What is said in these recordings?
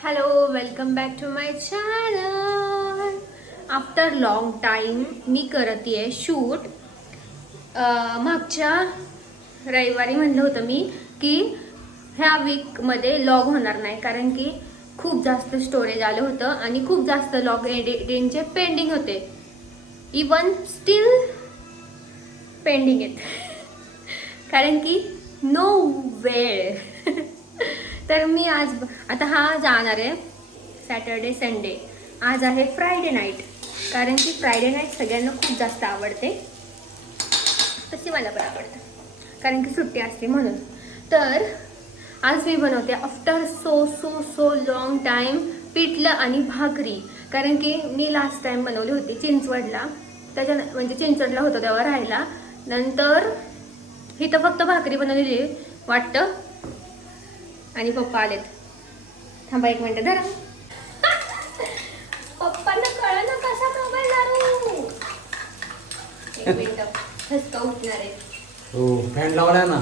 Hello welcome back to my channel after long time मी करते आहे shoot मागच्या रविवारी म्हणलं होतं मी की ह्या वीकमध्ये लॉग होणार नाही कारण की खूप जास्त स्टोरेज आलं होतं आणि खूप जास्त लॉग एडिटिंगचे पेंडिंग होते. इवन स्टील पेंडिंग आहेत. कारण की नो वेळ तर मी आज आता हा जाणार आहे सॅटर्डे संडे आज आहे फ्रायडे नाईट कारण की फ्रायडे नाईट सगळ्यांना खूप जास्त आवडते. तशी मला पण आवडतं. कारण की सुट्टी असते म्हणून. तर आज मी बनवते after so so so long time पिठलं आणि भाकरी. कारण की मी लास्ट टाईम बनवली होती चिंचवडला. त्याच्या म्हणजे चिंचवडला होतो तेव्हा राहायला. नंतर इथं फक्त भाकरी बनवलेली वाटतं. आणि पप्पा आलेत. थांबा एक मिनिट धरा. पप्पांना कळ ना कसा मोबाईल दारू एक मिनिट ठसका उठणार आहे. हो फॅन लावलाय ना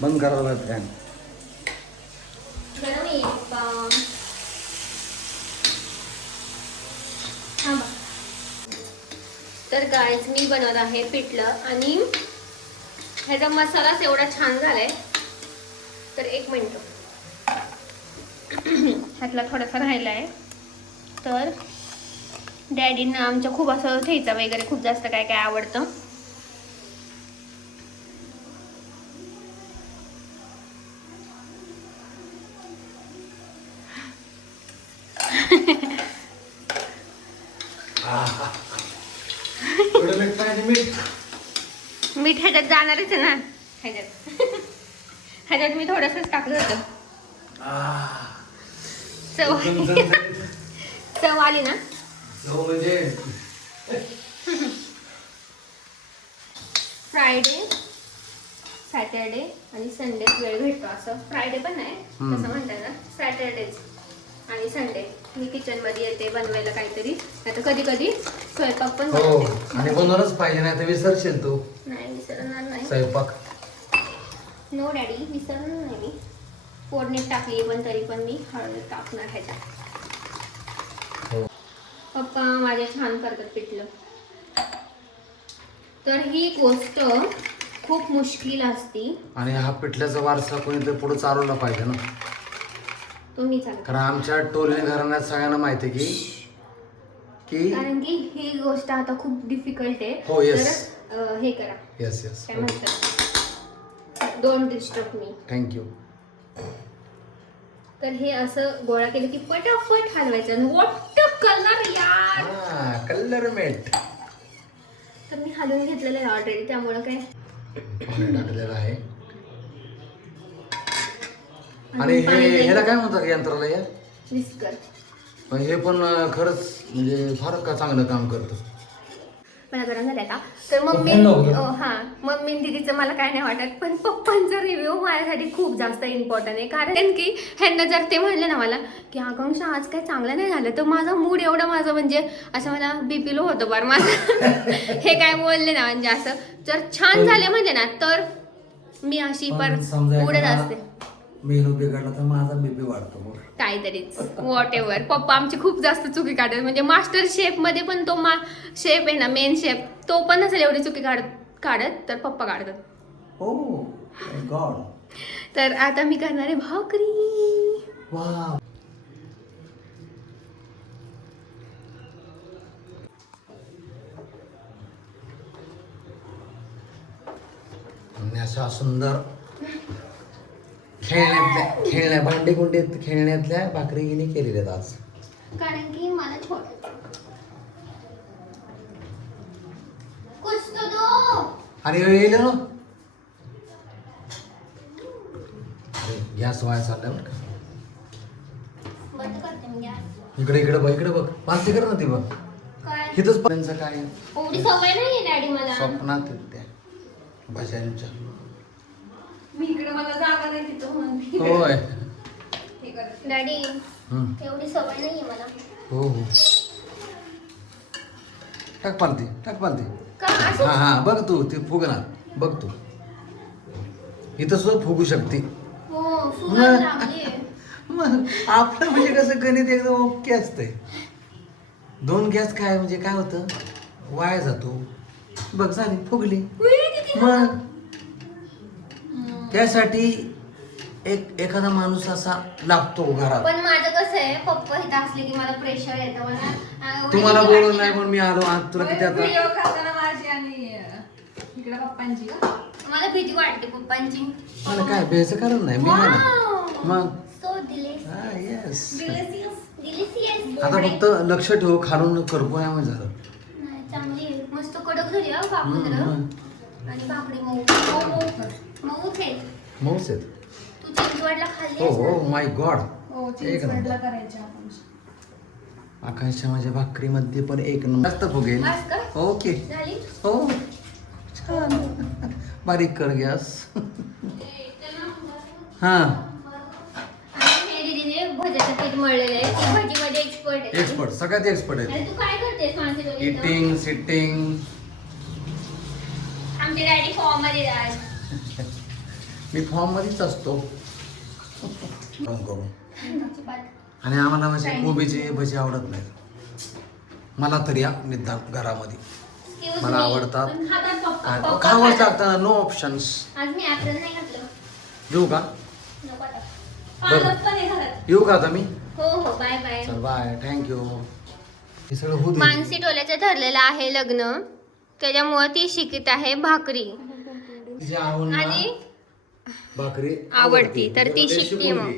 बंद करायला फॅन गरम आहे पप्पा थांबा. तर गायज मी बनवत आहे पिठलं आणि ह्याचा मसालाच एवढा छान झालाय. तर एक मिनिट. ह्यातला थोडासा राहिला आहे. तर डॅडींना आमच्या खूप असं ठेचा वगैरे खूप जास्त काय काय आवडतं. मीठ ह्याच्यात जाणारच आहे ना. ह्याच्यात. ह्याच्यात मी थोडंसंच टाकलं होतं. चव. चव आली ना? चव म्हणजे फ्रायडे सॅटर्डे आणि संडे वेळ भेटतो असं. फ्रायडे पण नाही हम्म. तसं म्हणतात ना. सॅटर्डेच आणि संडे मी किचनमध्ये येते बनवायला काहीतरी. आता कधी कधी स्वयंपाक पण हो आणि बनवलंच पाहिजे नाही तर विसरशील तू. नाही विसरणार नाही. स्वयंपाक. नो डॅडी विसरणार नाही मी. फोडणीत टाकली पण तरी पण मी हळद टाकणार ह्याच्यात हो. पप्पा माझे छान करतात पिठलं. तर ही गोष्ट खूप मुश्किल असती. आणि हा पिठल्याचा वारसा कोणीतरी पुढे चालवला पाहिजे ना. तुम्ही कारण आमच्या टोले घराण्यात सगळ्यांना माहिती आहे की की कारण की ही गोष्ट आता खूप डिफिकल्ट आहे. हो, अं, हे करा. Yes yes don't disturb me thank you तर हे असं गोळा केलं की पटापट हलवायचं वॉट कलर यार. हा कलर मेट. तर मी हलवून घेतलेलं आहे ऑलरेडी त्यामुळं काय? पाणी टाकलेलं आहे. आणि पाणी हे. ह्याला काय म्हणतात यंत्राला या विस्कर पण हे पण खरंच म्हणजे फार का चांगलं काम करतं? मला गरम झालं आता. तर मम्मी हा मम्मी दीदीचं मला काय नाही वाटत पण पप्पांचा रिव्ह्यू माझ्यासाठी खूप जास्त इम्पॉर्टंट आहे. कारण की ह्यांना जर ते म्हणले ना मला की आकांक्षा आज काय चांगलं नाही झालं? तर माझा मूड एवढा माझं म्हणजे असं मला बीपी लो होतं बार माझं. हे काय बोलले ना म्हणजे असं. जर छान झाले म्हणले ना तर मी अशी पर उडत एखादा असते मेनू बिघडला तर माझा बीपी वाढतो मग काहीतरीच वॉट एव्हर पप्पा आमची खूप जास्त चुकी काढतात. म्हणजे मास्टर शेफमध्ये पण तो मा शेफ आहे ना मेन शेफ तो पण नसेल एवढी चुकी काढत काढत तर पप्पा काढतात. हो गॉड तर आता मी करणार आहे भाकरी. वा अशा सुंदर खेळण्यातल्या खेळण्या भांडी कुंडीत खेळण्यातल्या भाकरी हिने केलेल्या आज. कारण की मला छोट कुछ तो दो. आणि हे येईल ना? अरे गॅस वाया चाललाय बरं का. बंद करते मी गॅस इकडे इकडे बघ इकडे बघ. पालती कर ना ती बघ. काय? इथंच त्यांचं काय एवढी सवय नाही डॅडी मला. स्वप्नात त्या भजनच्या मी इकडे मला जागा नाही तिथं म्हणून. होय. डॅडी हम्म. एवढी सवय नाहीये मला. हो हो. टाक पालती टाक पालती का? असं हा हा बघ तू ते फुगणार बघ तू. इथं सुद्धा फुगू शकते. हो मग आपलं म्हणजे कसं गणित एकदम ओके असतंय. दोन गॅस काय म्हणजे काय होतं? वाया जातो. बघ झाली फुगली. मग? त्यासाठी एक एखादा माणूस असा लागतो घरात. पण माझं कसं आहे पप्पा इथं असले की मला प्रेशर येतं मला अं, तुम्हाला बोलून नाही. म्हणून मी आलो आज तुला किती आता? व्हिडिओ खाताना माझी आणि अं, इकडे पप्पांची का? मला भीती वाटते पप्पांची. मला काय बेचं कारण नाही? मी आहे ना. मग सो दिलेस हा येस डिलिशियस आता फक्त लक्ष ठेव खालून करपोयामध्ये झालं नाही, चांगली आहे. मस्त कडक झाली हा हम्म. आणि भाकरी मऊ. मऊ मऊ कर. मऊच आहे मऊच आहेत हो हो? माय गॉड एक चिंचवडला नंबर. करायचे आपण. आकाशच्या माझ्या भाकरीमध्ये पण एक नंबर. जास्त फुगेल? ओके. झाली? हो. छान. बारीक कर गॅस. हा. आणि हे दीदीने भज्याचं पीठ मळलेलं आहे. ती भजीमध्ये एक्सपर्ट सगळ्यात एक्सपर्ट आहे? इटिंग सिटिंग आमचे डॅडी फॉर्ममध्ये मी फॉर्म मध्येच असतो. आणि आम्हाला म्हणजे कोबीचे भजी आवडत नाहीत. मला तरी या निदान घरामध्ये. मला. आवडतात. पण खातात पप्पा. पप्पा खावंच खातात. लागतं नो ऑप्शन्स नाही येऊ का? येऊ का आता मी? हो हो. बाय बाय चल बाय थँक्यू हे सगळं दे. मानसी टोल्याचं ठरलेलं आहे लग्न. त्याच्यामुळे ती शिकत आहे भाकरी. तिची आवड ना आणि भाकरी आवडती, तर ती शिकते मग.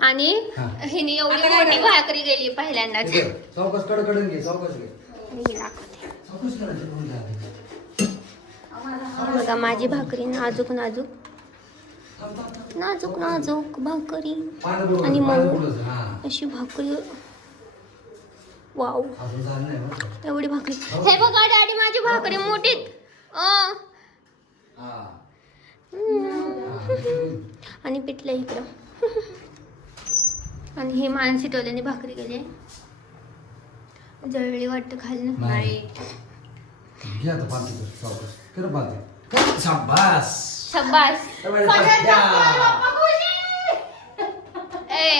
आणि हा. हिने एवढी मोठी? भाकरी गेली पहिल्यांदाच सावकाश कडकडून घे सावकाश घे मी दाखवते सावकाश करायचं, बोल द्या. बघा माझी भाकरी नाजूक नाजूक नाजूक नाजूक भाकरी पानं आणि पानं मऊ हा. अशी भाकरी वाव अजून झालं नाही बरं का? एवढी भाकरी हे बघा डॅडी माझी भाकरी मोठीत अं. हा. आणि पिठलं इकडं. आणि हे मानसी टोल्याने भाकरी केली जळली वाटतं खाली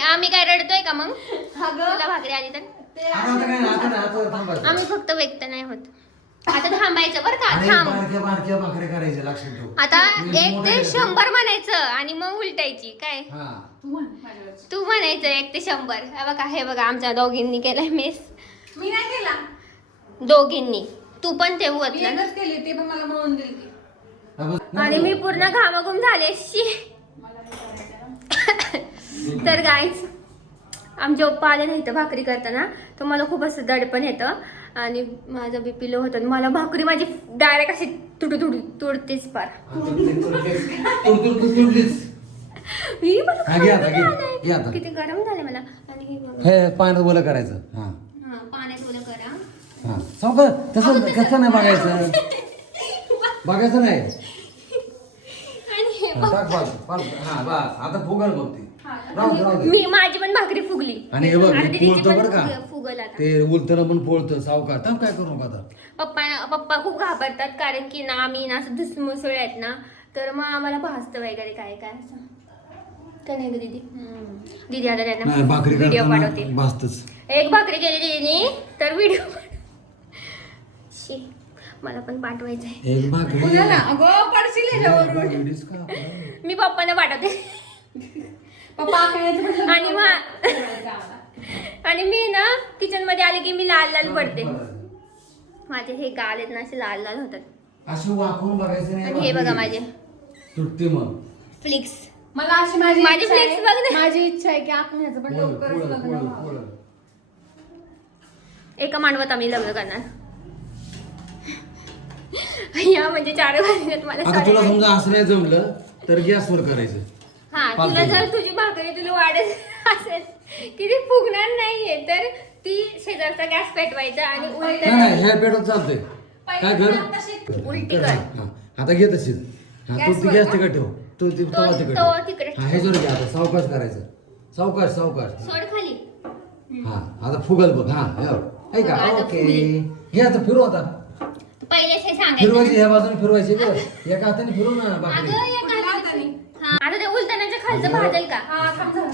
आम्ही काय रडतोय का मग? तुला भाकरी आली तर. आम्ही फक्त व्यक्त नाही होत. आता थांबायचं बरं का आणि थांब. बारक्या बारक्या भाकऱ्या करायच्या लक्षात ठेव. आता एक ते. शंभर म्हणायचं आणि मग उलटायची काय? हा. तू म्हण माझ्यावर तू म्हणायचं एक ते शंभर. हे बघा हे बघा आमच्या दोघींनी केलाय मेस मी नाही केला. दोघींनी. तू पण ते मी ओतलं ना एकच केली ते पण मला म्हणून दिली ती. हा बस. आणि मी पूर्ण घामाघूम झाले शी मला करायचं. तर गाईच आमचे पप्पा आले नाही तर भाकरी करताना तर मला खूप असं दडपण येतं. आणि माझं बीपी लो होतं. आणि मला भाकरी माझी डायरेक्ट अशी तुटू तुटू तुडतेच पार. मला घे. आता. किती गरम झाले मला. आणि हे बघा. हे पाण्यात बोला करायचं. हा. हा, पाण्यात ओलं करा. हा. सावकार तसं कसं नाही बघायचं. बघायचं नाही. आणि हे टाक पाल पाल. बस. आता फुगल बघ ती राहू दे, राहू दे. मी माझी पण भाकरी फुगली. आणि हे बघ आणि मी दीदीची पोळतो पण बरं का. फुग- फुगल आता. ते पण पोळतं सावकार. थांब काय करू नका आता? पप्पा पप्पा खूप घाबरतात कारण की ना आम्ही ना असं धुसमुसळ आहेत ना तर मग आम्हाला भासतं वगैरे काय काय असं. का नाही ग दीदी? दीदी आता नाही त्यांना भाकरी व्हिडिओ करताना पाठवते. भासतच एक भाकरी केली दीदीनी तर व्हिडिओ शी मला पण पाठवायचं आहे एक भाकरी. कुणाला अगं पडशील ह्याच्यावरून. एवढीच का? आपलं? मी पप्पांना पाठवते. पप्पा आणि. आणि मी ना किचनमध्ये आले की मी लाल लाल पडते माझे हे गाल आहेत ना असे लाल लाल होतात अशी वाकून बघायचं नाही आणि हे बघा माझे तुटते मग फ्लिक्स मला अशी माझी माझी इच्छा flex बघ आहे- ना. माझी इच्छा आहे की आपण ह्याचं पण पोळं, लवकरच पोळं, लग्न पोळं, व्हावं. पोळं. एका मांडवात आम्ही लग्न करणार या म्हणजे चार वाजल्यात मला आता तुला. समजा असं नाही जमलं तर गॅसवर करायचं तुला. जर तुझी भाकरी तुला वाढत असेल की ती फुगणार नाहीये तर ती शेजारचा गॅस पेटवायचा आणि नाही नाही उलट ह्या पेटत चालतंय काय कर उलटी कर. हा, आता घे तशीच. हा तू ती गॅसवर गॅस का? तिकडे ठेव. तू ती तवा तिकडे ठेव. तिकडे हा हे जोर घ्या आता. सावकाश करायचं. सावकाश सावकाश. सोड खाली. हा आता फुगल बघ. हा हे ऐका आता ओके. फुगली. हे आता फिरव आता. पहिलेच हे फिरवायची ह्या बाजूने फिरवायची एका हाताने फिरव ना अगं हा आता ते उलटण्याच्या खालचं भाजेल का? हा झालं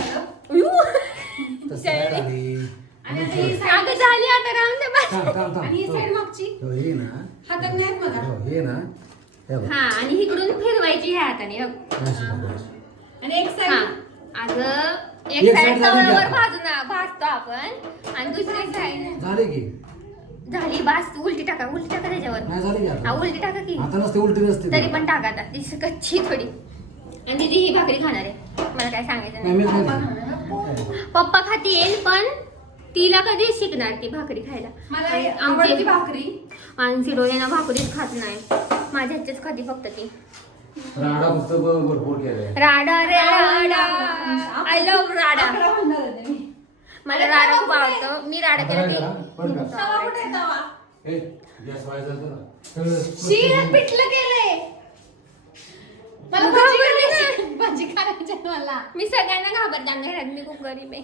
तसं काय झाली आणि आता ही side- अगं झाली आता राहून दे बस. थांब थांब आणि ही मागची. हो, हे ना. हातात नाही आहेत बघा. हो, हे ना. हे बघ. हा आणि इकडून फिरवायची ह्या हाताने हो. अशी बघ, अशी. आणि एक हा. साईड अगं एक एक साईड side तव्यावर? भाजून भाजतो आपण. आणि दुसरी साईड झाले की? झाली बास. उलटी टाका उलटी टाका त्याच्यावर. नाही झाले की हा आता उलटी टाका की. आता नसते उलटी नसते तरी पण टाका आता. ती कच्ची थोडी. आणि दीदी ही भाकरी खाणार आहे. मला काय सांगायचं नाही, नाही खाते. पप्पा खातील पण तिला कधी शिकणार ती भाकरी खायला? मला आणि आवडती आमची भाकरी. आणि सिरोलेना भाकरीच खात नाही. माझ्या ह्याच्याच खाती फक्त ती. राडा पुस्तक भरपूर केलंय. राडा रे राडा. आय लव्ह राडा. आकडा म्हणणार होते मी. मला राडा खूप आवडतं. मी राडा केला की तवा कुठे आहे तवा? ए, गॅस व्हायचा ना. पिठलं केलंय. मला भाजी करायची भाजी करायची आहे मला. मी सगळ्यांना घाबरते घरात मी खूप गरीब आहे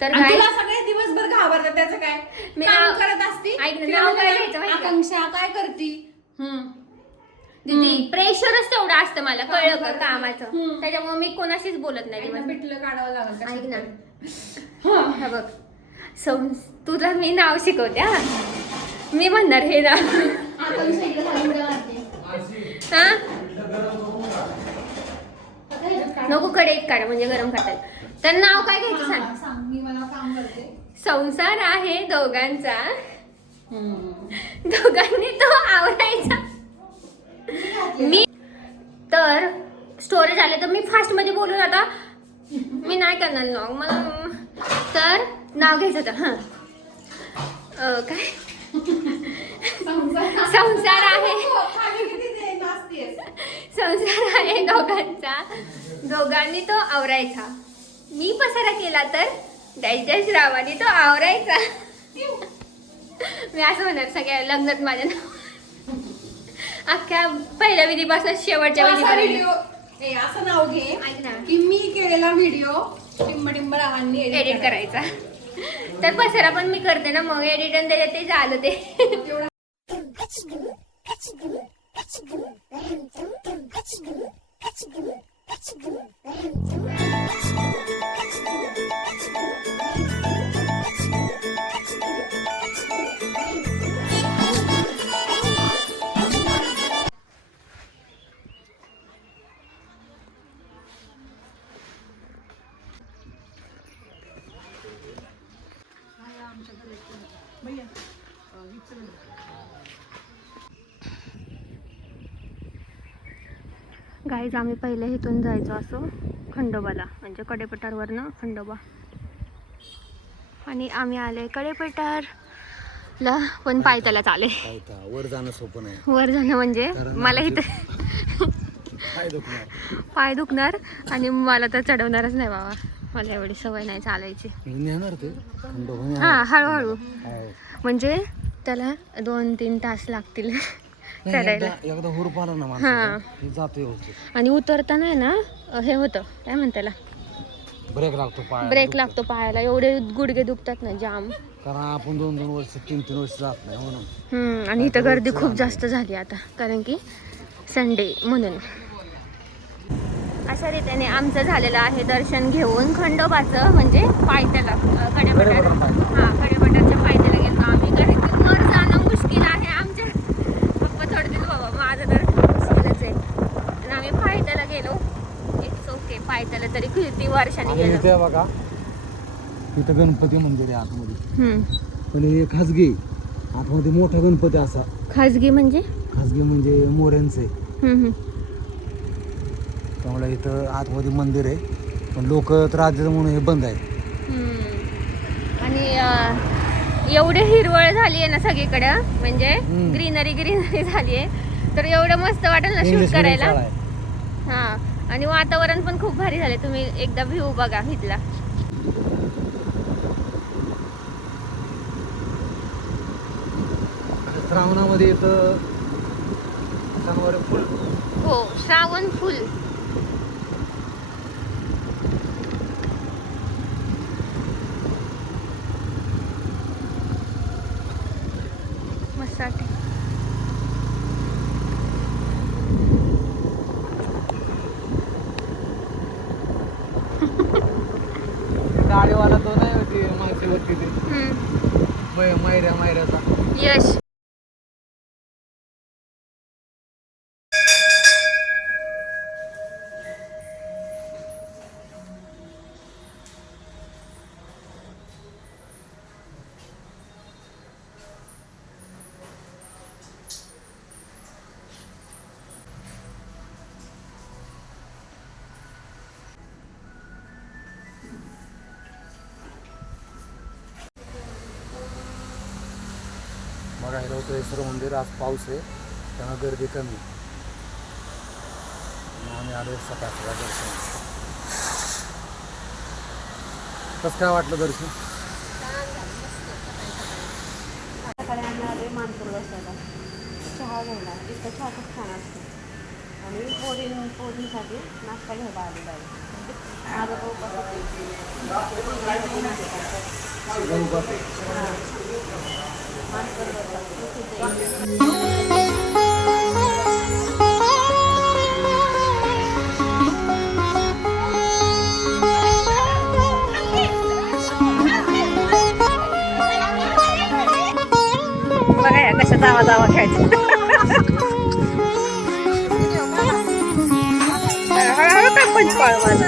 तर आणि काय तुला सगळे दिवसभर घाबरतात त्याचं काय? मी काम नाव- करत असती ऐक ना, तिला नाव म्हणलं, काय घ्यायचं माहिती का? आकांक्षा काय करती? हम्म. दीदी प्रेशरच तेवढं असतं मला कळलं का हम्म. कामाचं? त्याच्यामुळे मी कोणाशीच बोलत नाही दिवस पिठलं काढावं लागेल ऐक ना. हा बघ. तुला मी नाव शिकवते हा. मी म्हणणार हे नाव. आकांक्षा इकडे हा? काढ. नको कढईत काढ म्हणजे गरम करतात. तर नाव काय घ्यायचं हा, सांग सांग मी मला काम करते. संसार आहे दोघांचा. दोघांनी तो आवरायचा. मी तर स्टोरेज आले तर मी फास्टमध्ये बोलून आता मी नाही करणार नाव मला तर नाव घ्यायचं होतं हां. काय? संसार. संसार आहे. संसार आहे दोघांचा. दोघांनी तो आवरायचा. मी पसारा केला तर त्याच्या श्रावाने तो आवरायचा. मी असं म्हणणार सगळ्या लग्नात माझ्या नाव. अख्ख्या पहिल्या विधीपासून शेवटच्या विधीपर्यंत. ए असं नाव घे ऐक ना. की मी केलेला व्हिडिओ टिंब टिंब रावांनी एडिट करायचा. तर पसारा पण मी करते ना मग एडिट आणि त्याच्यात ते झालं ते. एवढा Thank you. गाईज आम्ही पहिले इथून जायचो असो खंडोबाला म्हणजे कडेपठारवरनं खंडोबा. आणि आम्ही आले कडेपठारला पण काय तर, वर जाणं सोपं नाही. वर जाणं म्हणजे मला इथं पाय दुखणार. आणि मला तर चढवणारच नाही बाबा. मला एवढी सवय नाही चालायची. हा हळूहळू. म्हणजे त्याला दोन तीन तास लागतील. चढायला एकदा एकदा हुरूप आला ना हा. माणसाला, की जातो व्यवस्थित. आणि उतरताना आहे ना हे होतं काय म्हणताला ब्रेक लागतो पाय ब्रेक लागतो पायाला एवढे गुडघे दुखतात ना जाम. कारण आपण दोन दोन वर्ष तीन तीन वर्ष जात नाही म्हणून हम्म, आणि इथं गर्दी खूप जास्त झाली आता कारण की संडे म्हणून. अशा रीतीने आमचं झालेलं आहे दर्शन घेऊन खंडोबाचं म्हणजे पायथ्याला अं, कडेपठार कडेपठार. हा कडेपठारच्या पायथ्याला गेलो आम्ही कारण की वर जाणं मुश्किल आहे आमच्या पप्पा थोडतील बाबा माझं तर मुश्किलच आहे आणि आम्ही पायथ्याला गेलो इट्स तरी किती वर्षांनी आणि गेलो. इथे बघा इथं गणपती मंदिर आहे आतमध्ये. हम्म. पण हे खाजगी आतमध्ये मोठा गणपती असा. खाजगी म्हणजे? खाजगी म्हणजे मोऱ्यांचे हम्म, हम्म. त्यामुळे इथं आतमध्ये मंदिर आहे. पण लोक त्रास देतात म्हणून हे बंद आहे. हम्म. आणि अं, एवढे हिरवळ झाली आहे ना सगळीकडं म्हणजे हम्म. ग्रीनरी ग्रीनरी झाली आहे. तर एवढं मस्त वाटेल ना शूट इंग्लिश medium करायला? शाळा आहे. हा. आणि वातावरण पण खूप भारी झाले तुम्ही एकदा व्ह्यू बघा इथला. श्रावणामध्ये फुल हो श्रावण फुल मस्त वाटते गाडीवाला तो नाही होती मागची होती ती मायऱ्या मायऱ्याचा. यश. बघायला होतं हेसर मंदिर आज पाऊस आहे त्यामुळे गर्दी कमी आणि आम्ही आलो सकाळ सकाळ दर्शन कसं काय वाटलं दर्शन? सकाळी आम्ही आलोय मानपूर बसायला. चहा घ्यायला. इथं चहा खूप छान असतो. आणि पोरी पोरींसाठी नाश्ता घ्यायला आलेला आहे. माझा भाऊ कसं बघा या कशा जावा जावा खेळायचं हळूहळू काय पंच पाळ म्हणायला